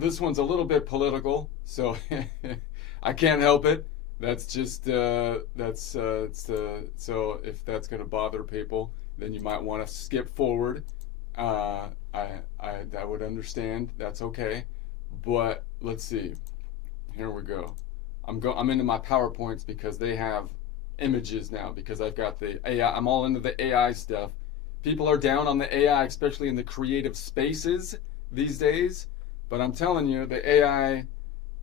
this one's a little bit political, so I can't help it. That's just so if that's going to bother people, then you might want to skip forward. I would understand. That's okay. But let's see. Here we go. I'm into my PowerPoints because they have images now because I've got the AI. I'm all into the AI stuff. People are down on the AI, especially in the creative spaces these days. But I'm telling you, the AI,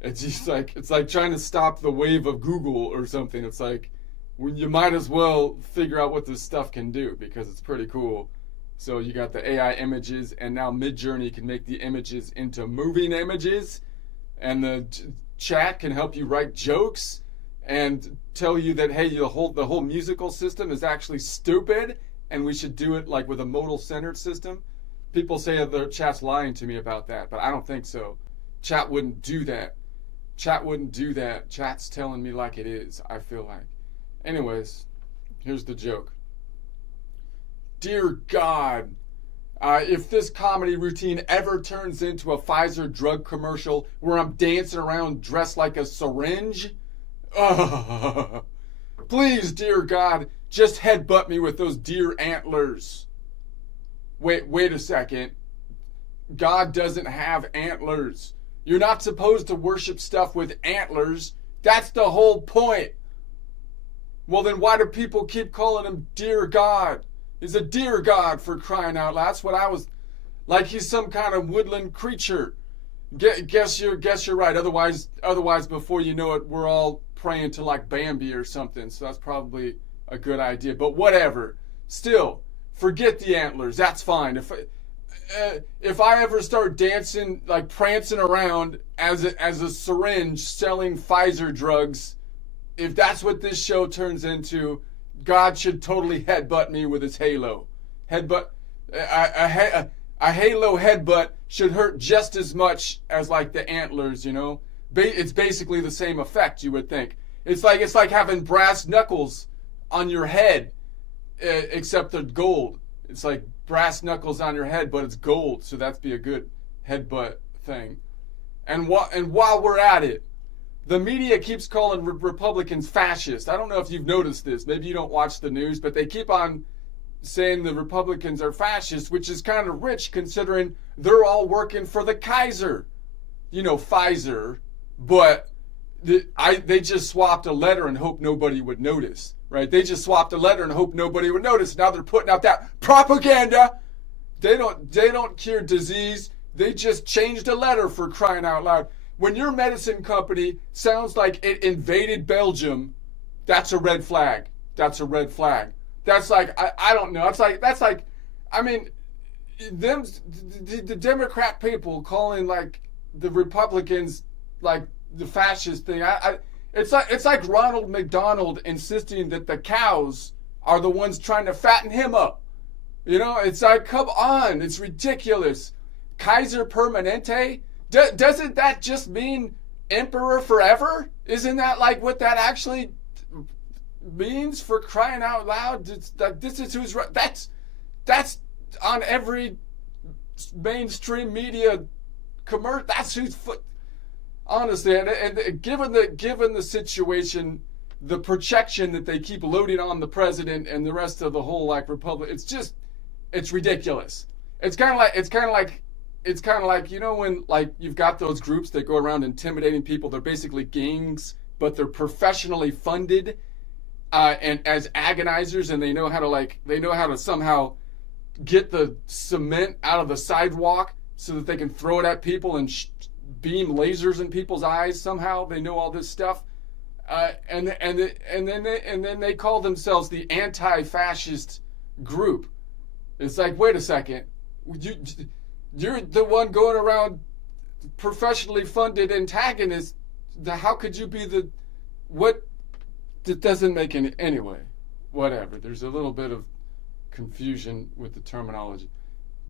it's like trying to stop the wave of Google or something. It's like when you might as well figure out what this stuff can do because it's pretty cool. So you got the AI images, and now Midjourney can make the images into moving images, and the chat can help you write jokes and tell you that hey, the whole musical system is actually stupid, and we should do it like with a modal-centered system. People say the chat's lying to me about that, but I don't think so. Chat wouldn't do that. Chat wouldn't do that. Chat's telling me like it is, I feel like. Anyways, here's the joke. Dear God, if this comedy routine ever turns into a Pfizer drug commercial where I'm dancing around dressed like a syringe, please, dear God, just headbutt me with those deer antlers. Wait a second. God doesn't have antlers. You're not supposed to worship stuff with antlers. That's the whole point. Well, then why do people keep calling him Dear God? He's a deer god, for crying out loud. That's what I was like. He's some kind of woodland creature. Guess you're right. Otherwise, before you know it, we're all praying to like Bambi or something. So that's probably a good idea. But whatever. Still, forget the antlers. That's fine. If I ever start dancing, like prancing around as a syringe selling Pfizer drugs, if that's what this show turns into, God should totally headbutt me with his halo. Headbutt, a halo headbutt should hurt just as much as like the antlers, you know. It's basically the same effect, you would think. It's like having brass knuckles on your head, except they're gold. It's like brass knuckles on your head, but it's gold, so that'd be a good headbutt thing. And while we're at it, the media keeps calling Republicans fascist. I don't know if you've noticed this. Maybe you don't watch the news, but they keep on saying the Republicans are fascist, which is kind of rich considering they're all working for the Kaiser. You know, Pfizer. But they just swapped a letter and hoped nobody would notice, right? They just swapped a letter and hoped nobody would notice. Now they're putting out that propaganda. They don't cure disease. They just changed a letter, for crying out loud. When your medicine company sounds like it invaded Belgium, that's a red flag. That's a red flag. That's like, I don't know. That's like, I mean, the Democrat people calling like the Republicans like the fascist thing. It's like Ronald McDonald insisting that the cows are the ones trying to fatten him up. You know, it's like, come on, it's ridiculous. Kaiser Permanente? Doesn't that just mean emperor forever? Isn't that like what that actually means, for crying out loud? This is who's right. That's on every mainstream media commercial. That's who's foot. Honestly, and given the situation, the projection that they keep loading on the president and the rest of the whole like republic, it's ridiculous. It's kind of like, you know, when like you've got those groups that go around intimidating people. They're basically gangs, but they're professionally funded and as agonizers, and they know how to somehow get the cement out of the sidewalk so that they can throw it at people and beam lasers in people's eyes. Somehow they know all this stuff, and then they call themselves the anti-fascist group. It's like, wait a second, you're the one going around professionally funded antagonist. How could you be the what? It doesn't make any anyway. Whatever. There's a little bit of confusion with the terminology.